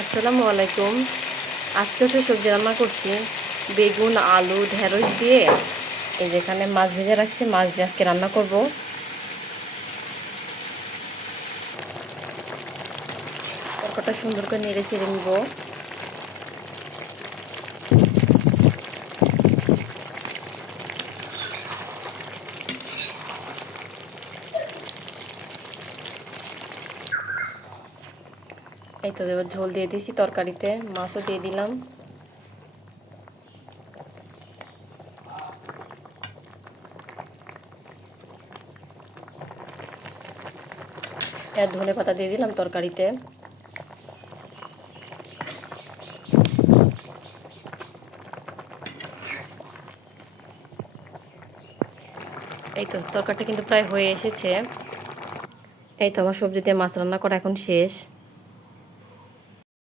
আসসালামু আলাইকুম। আজকে একটা সবজি রান্না করছি, বেগুন আলু ঢেঁড়স দিয়ে। এই যেখানে মাছ ভেজে রাখছি, মাছ দিয়ে আজকে রান্না করব। তরকারিটা সুন্দর করে নেড়ে চেড়ে নিব। এই তো এবার ঝোল দিয়ে দিয়েছি, তরকারিতে মাছও দিয়ে দিলাম। এর ধনে পাতা দিয়ে দিলাম তরকারিতে। এই তো তরকারিটা কিন্তু প্রায় হয়ে এসেছে। এই তো আমার সবজি দিয়ে মাছ রান্না করা এখন শেষ।